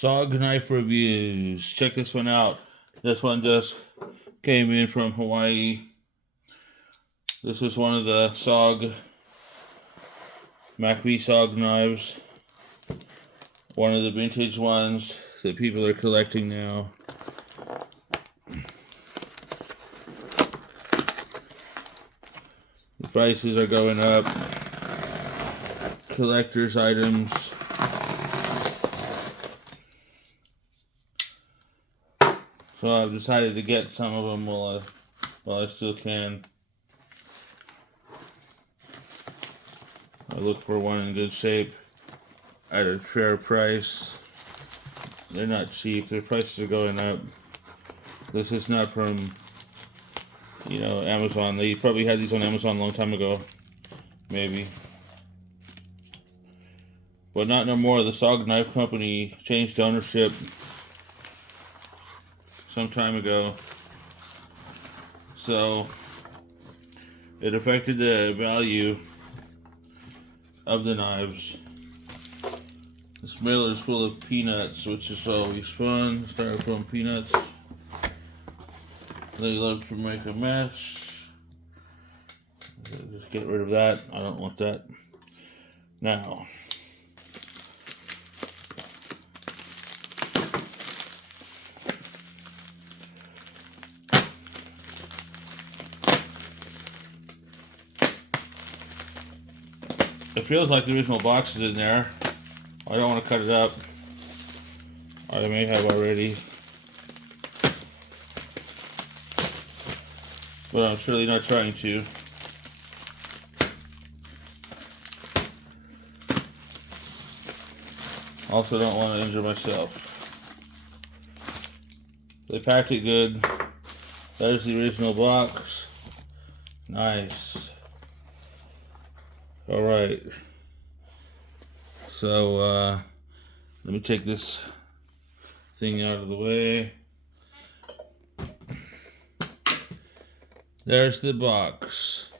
SOG knife reviews. Check this one out. This one just came in from Hawaii. This is one of the SOG macvsog knives. One of the vintage ones that people are collecting now. The prices are going up. Collector's items. So I've decided to get some of them while I still can. I look for one in good shape at a fair price. They're not cheap. Their prices are going up. This is not from, Amazon. They probably had these on Amazon a long time ago. Maybe. But not no more. The SOG Knife Company changed ownership some time ago. So it affected the value of the knives. This mailer is full of peanuts, which is always fun. Styrofoam peanuts. They love to make a mess. Just get rid of that. I don't want that. Now, it feels like the original box is in there. I don't want to cut it up. I may have already. But I'm surely not trying to. Also don't want to injure myself. They packed it good. There's the original box. Nice. Alright. So, let me take this thing out of the way. There's the box.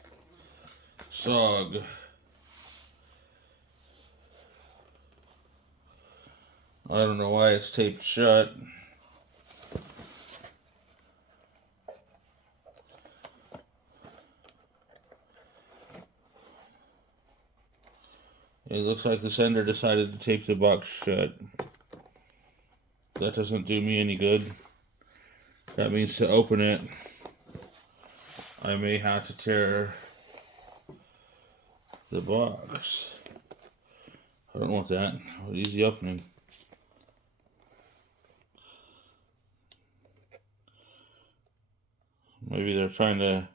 SOG. I don't know why it's taped shut. It looks like the sender decided to tape the box shut. That doesn't do me any good. That means to open it, I may have to tear the box. I don't want that. Easy opening. Maybe they're trying to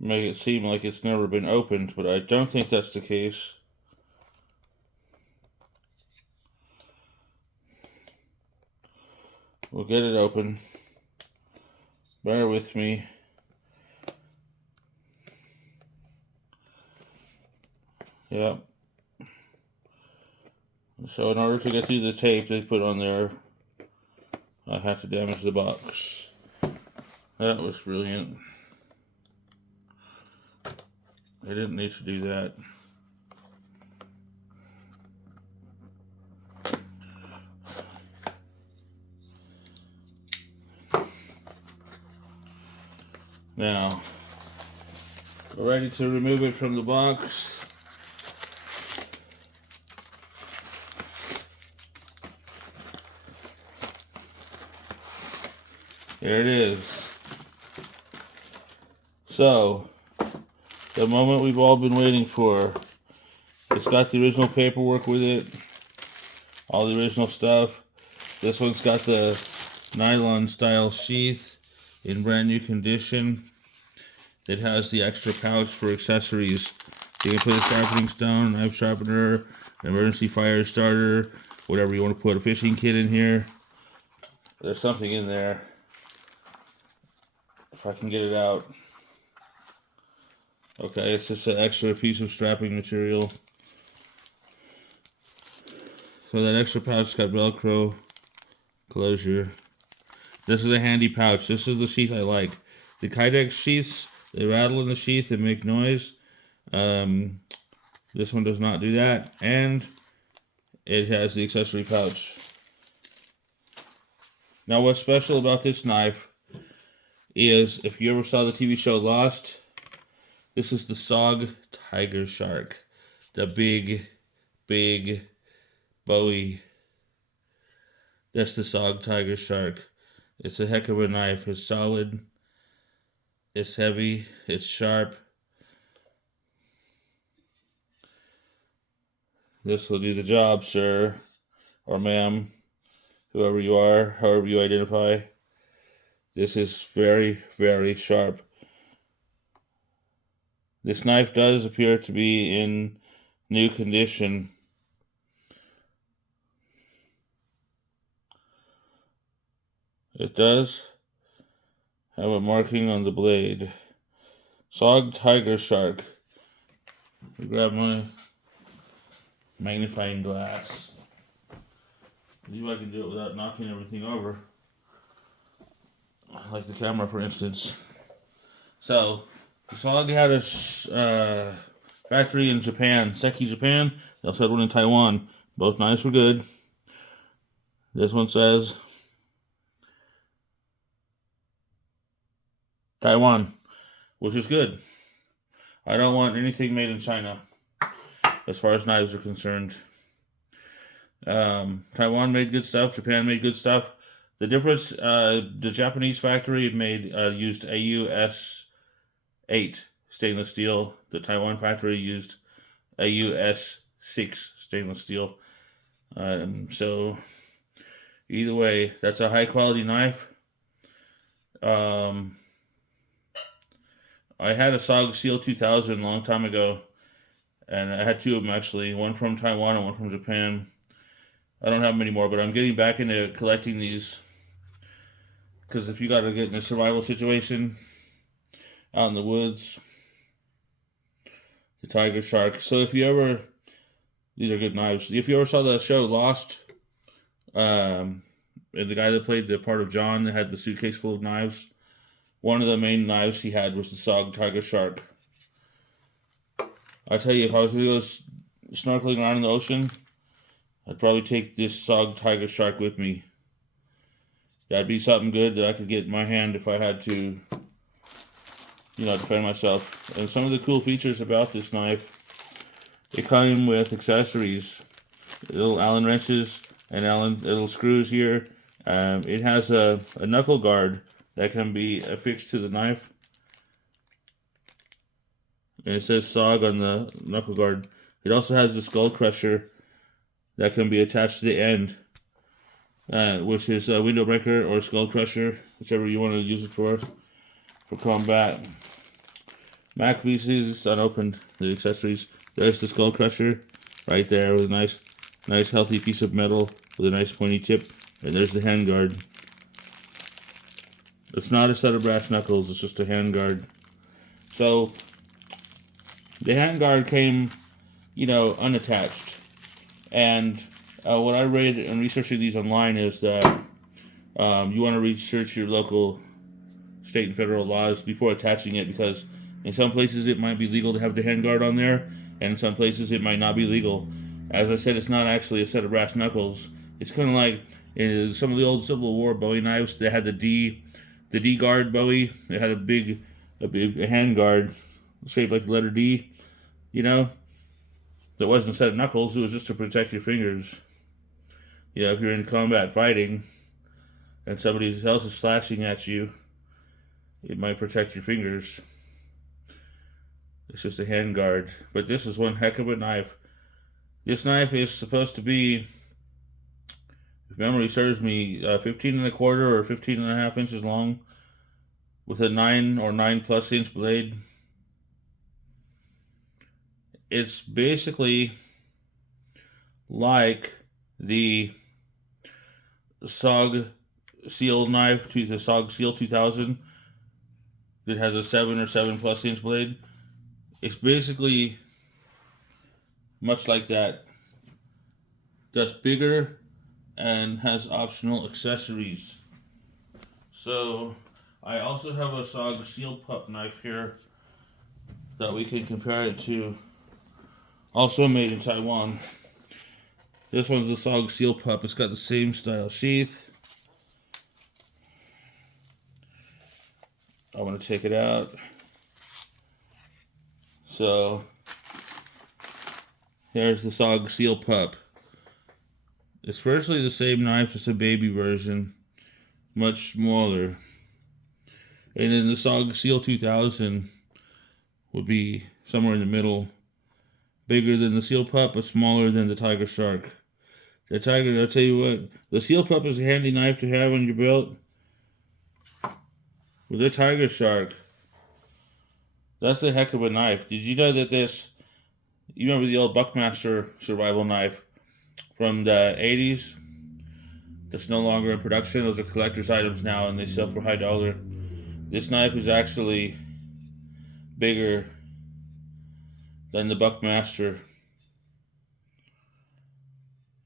make it seem like it's never been opened, but I don't think that's the case. We'll get it open. Bear with me. Yep. So in order to get through the tape they put on there, I have to damage the box. That was brilliant. I didn't need to do that. Now, we're ready to remove it from the box. Here it is. So, the moment we've all been waiting for. It's got the original paperwork with it. All the original stuff. This one's got the nylon style sheath in brand new condition. It has the extra pouch for accessories. You can put a sharpening stone, knife sharpener, an emergency fire starter, whatever you want to put, a fishing kit in here. There's something in there. If I can get it out. Okay, it's just an extra piece of strapping material. So that extra pouch got Velcro closure. This is a handy pouch. This is the sheath I like. The Kydex sheaths, they rattle in the sheath and make noise. This one does not do that. And it has the accessory pouch. Now, what's special about this knife is, if you ever saw the TV show Lost, this is the SOG Tiger Shark. The big Bowie. That's the SOG Tiger Shark. It's a heck of a knife. It's solid. It's heavy. It's sharp. This will do the job, sir or ma'am, whoever you are, however you identify. This is very, very sharp. This knife does appear to be in new condition. It does have a marking on the blade. SOG Tiger Shark. Grab my magnifying glass. See if I can do it without knocking everything over. Like the camera, for instance. So, the SOG had a factory in Japan, Seki, Japan. They also had one in Taiwan. Both knives were good. This one says Taiwan, which is good. I don't want anything made in China as far as knives are concerned. Taiwan made good stuff. Japan made good stuff. The difference, the Japanese factory used AUS 8 stainless steel. The Taiwan factory used AUS 6 stainless steel. So either way, that's a high quality knife. I had a SOG Seal 2000 a long time ago, and I had two of them actually, one from Taiwan and one from Japan. I don't have them anymore, but I'm getting back into collecting these, because if you got to get in a survival situation out in the woods, the Tiger Shark. So if you ever, these are good knives. If you ever saw the show Lost, and the guy that played the part of John that had the suitcase full of knives, one of the main knives he had was the SOG Tiger Shark. I tell you, if I was going to go snorkeling around in the ocean, I'd probably take this SOG Tiger Shark with me. That'd be something good that I could get in my hand if I had to, defend myself. And some of the cool features about this knife, it came with accessories, little Allen wrenches and little screws here. It has a knuckle guard that can be affixed to the knife. And it says SOG on the knuckle guard. It also has the skull crusher that can be attached to the end, which is a window breaker or skull crusher, whichever you want to use it for combat. macvsog is unopened, the accessories. There's the skull crusher right there with a nice healthy piece of metal with a nice pointy tip. And there's the hand guard. It's not a set of brass knuckles, it's just a hand guard. So, the hand guard came, unattached. And what I read in researching these online is that you want to research your local state and federal laws before attaching it, because in some places it might be legal to have the hand guard on there, and in some places it might not be legal. As I said, it's not actually a set of brass knuckles. It's kind of like in some of the old Civil War Bowie knives. They had the D guard Bowie. It had a big hand guard shaped like the letter D. That wasn't a set of knuckles. It was just to protect your fingers. If you're in combat fighting and somebody else is slashing at you, it might protect your fingers. It's just a hand guard. But this is one heck of a knife. This knife is supposed to be, if memory serves me, 15 1/4 or 15 1/2 inches long, with a 9 or 9+ inch blade. It's basically like the SOG Seal knife, the SOG Seal 2000, that has a 7 or 7+ inch blade. It's basically much like that, just bigger and has optional accessories. So I also have a SOG Seal Pup knife here that we can compare it to, also made in Taiwan. This one's the SOG Seal Pup. It's got the same style sheath. going to take it out. So here's the SOG Seal Pup. It's virtually the same knife as the baby version, much smaller. And then the SOG Seal 2000 would be somewhere in the middle. Bigger than the Seal Pup, but smaller than the Tiger Shark. The Tiger, I'll tell you what, the Seal Pup is a handy knife to have on your belt. With the Tiger Shark, that's a heck of a knife. Did you know that this, you remember the old Buckmaster survival knife from the 80s? That's no longer in production. Those are collector's items now and they sell for high dollar. This knife is actually bigger than the Buckmaster,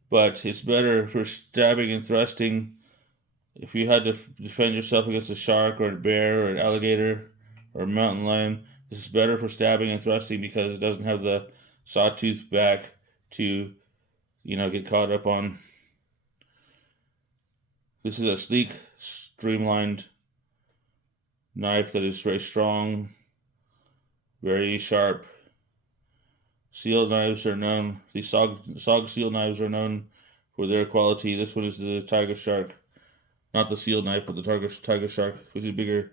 but it's better for stabbing and thrusting. If you had to defend yourself against a shark or a bear or an alligator or a mountain lion, this is better for stabbing and thrusting because it doesn't have the sawtooth back to, get caught up on. This is a sleek, streamlined knife that is very strong, very sharp. Seal knives are known, these SOG seal knives are known for their quality. This one is the Tiger Shark. Not the seal knife, but the Tiger Shark, which is bigger.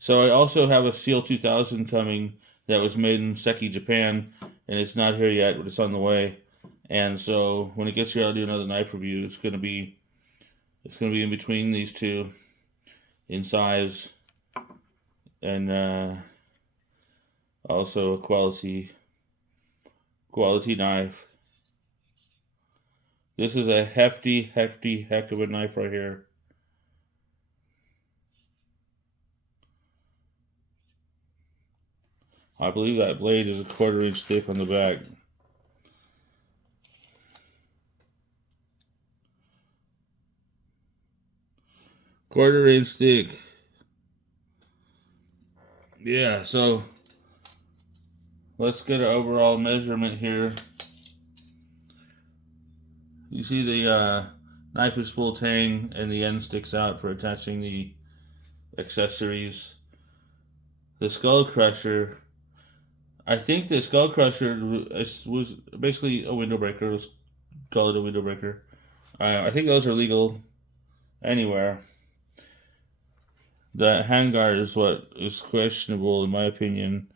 So I also have a Seal 2000 coming that was made in Seki, Japan, and it's not here yet, but it's on the way. And so when it gets here, I'll do another knife review. It's gonna be in between these two in size, and also a quality knife. This is a hefty heck of a knife right here. I believe that blade is a 1/4 inch thick on the back. Quarter inch thick. Yeah, so let's get an overall measurement here. You see the knife is full tang and the end sticks out for attaching the accessories. The Skull Crusher, I think the Skull Crusher was basically a window breaker. Let's call it a window breaker. I think those are legal anywhere. The handguard is what is questionable in my opinion.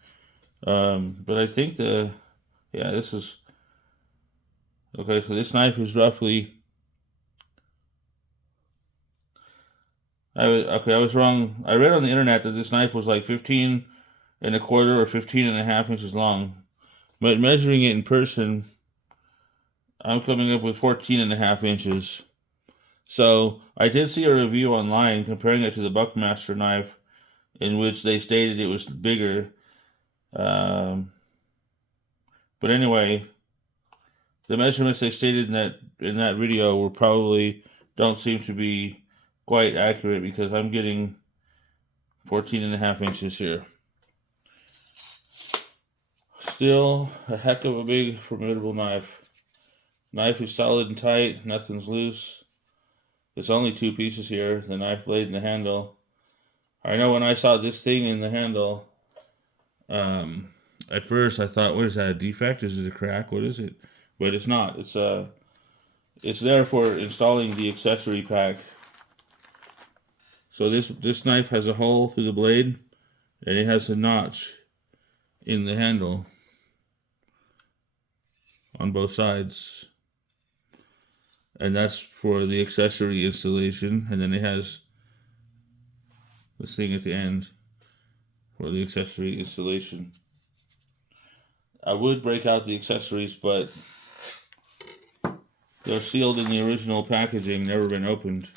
But I think this is, okay, so this knife is roughly, I was wrong. I read on the internet that this knife was like 15 1/4 or 15.5 inches long. But measuring it in person, I'm coming up with 14.5 inches. So I did see a review online comparing it to the Buckmaster knife, in which they stated it was bigger. But anyway, the measurements they stated in that video were probably don't seem to be quite accurate because I'm getting 14.5 inches here. Still a heck of a big, formidable knife. Knife is solid and tight, nothing's loose. There's only two pieces here, the knife blade and the handle. I know when I saw this thing in the handle, at first I thought, what is that, a defect? Is it a crack? What is it? But it's not. It's there for installing the accessory pack. So this knife has a hole through the blade, and it has a notch in the handle on both sides. And that's for the accessory installation. And then it has this thing at the end for the accessory installation. I would break out the accessories, but they're sealed in the original packaging, never been opened.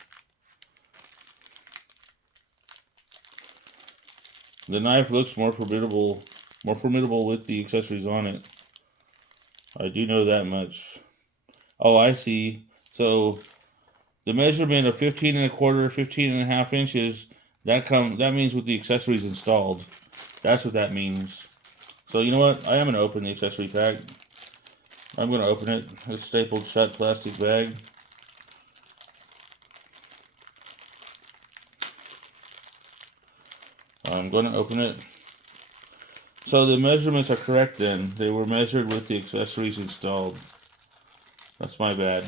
The knife looks more formidable with the accessories on it. I do know that much. Oh, I see. So the measurement of 15 1/4, 15.5 inches, that means with the accessories installed. That's what that means. So you know what? I am gonna open the accessory pack. I'm gonna open it. It's a stapled shut plastic bag. I'm going to open it. So the measurements are correct then. They were measured with the accessories installed. That's my bad.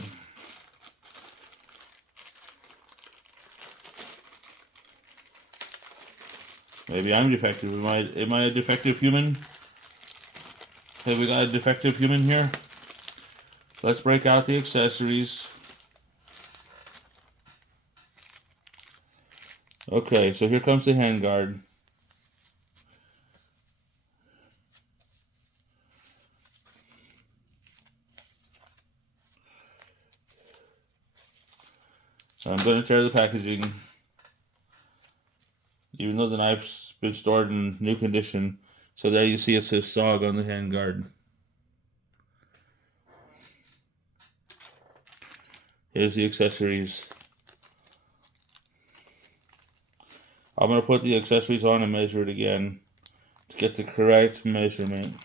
Maybe I'm defective. Am I a defective human? Have we got a defective human here? Let's break out the accessories. Okay, so here comes the handguard. So I'm going to tear the packaging. Even though the knife's been stored in new condition. So there you see it says SOG on the handguard. Here's the accessories. I'm going to put the accessories on and measure it again to get the correct measurement.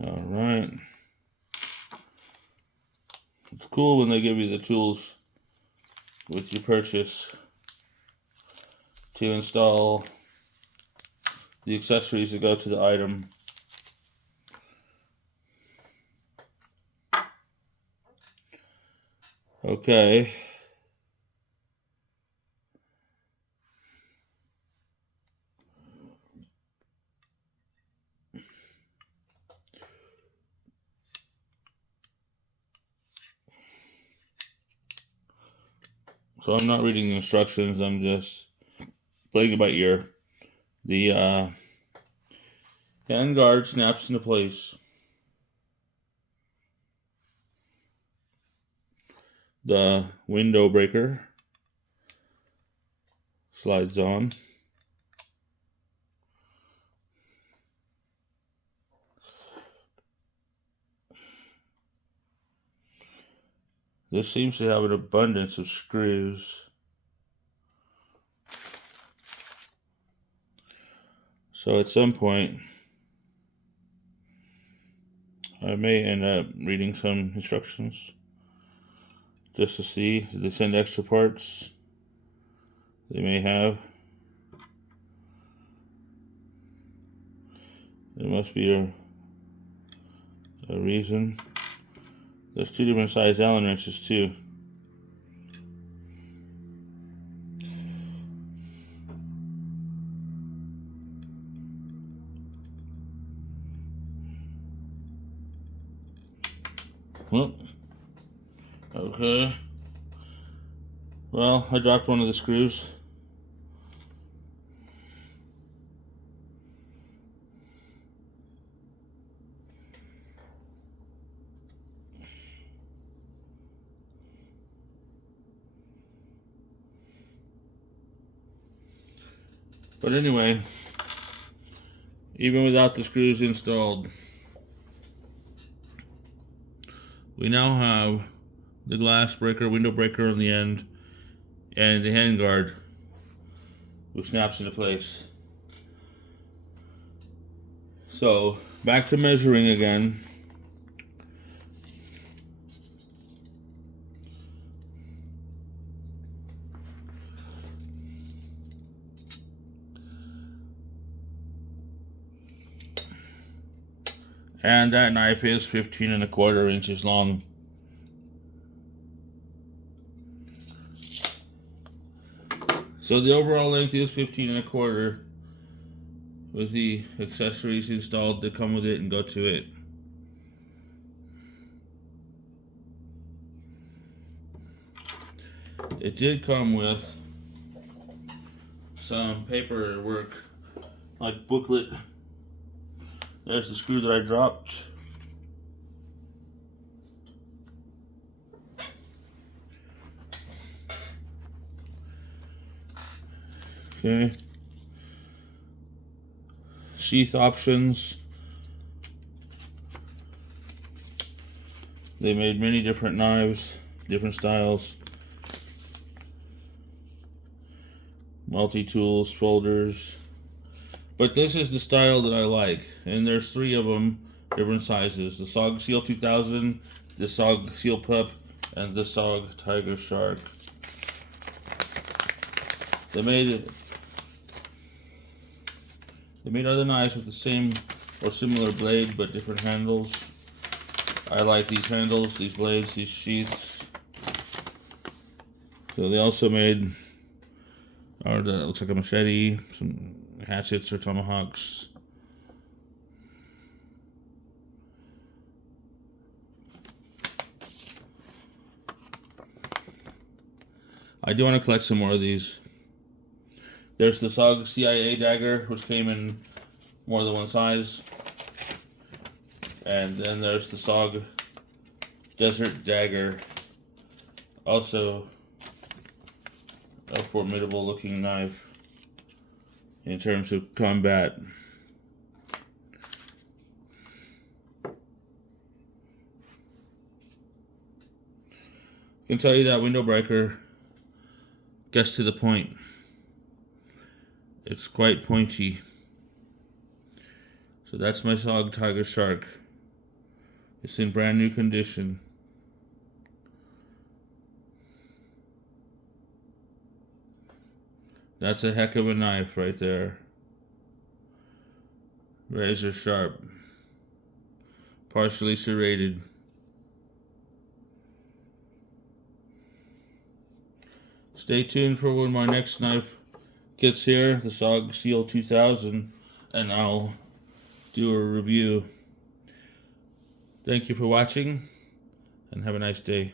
Alright. It's cool when they give you the tools with your purchase to install the accessories that go to the item. Okay. So I'm not reading the instructions, I'm just playing it by ear. The handguard snaps into place. The window breaker slides on. This seems to have an abundance of screws. So at some point, I may end up reading some instructions just to see if they send extra parts they may have. There must be a reason. There's two different size Allen wrenches too. Well, okay. Well, I dropped one of the screws. But anyway, even without the screws installed, we now have the glass breaker, window breaker on the end, and the handguard, which snaps into place. So, back to measuring again. And that knife is 15¼ inches long. So the overall length is 15¼ with the accessories installed that come with it and go to it. It did come with some paperwork, like booklet. There's the screw that I dropped. Okay. Sheath options. They made many different knives, different styles. Multi-tools, folders. But this is the style that I like. And there's 3 of them different sizes. The SOG Seal 2000, the SOG Seal Pup, and the SOG Tiger Shark. They made other knives with the same or similar blade but different handles. I like these handles, these blades, these sheaths. So they also made, that looks like a machete, some hatchets or tomahawks. I do want to collect some more of these. There's the SOG CIA dagger, which came in more than one size. And then there's the SOG Desert Dagger. Also a formidable looking knife in terms of combat. I can tell you that window breaker gets to the point. It's quite pointy. So that's my SOG Tiger Shark. It's in brand new condition. That's a heck of a knife right there. Razor sharp. Partially serrated. Stay tuned for when my next knife gets here, the SOG Seal 2000, and I'll do a review. Thank you for watching, and have a nice day.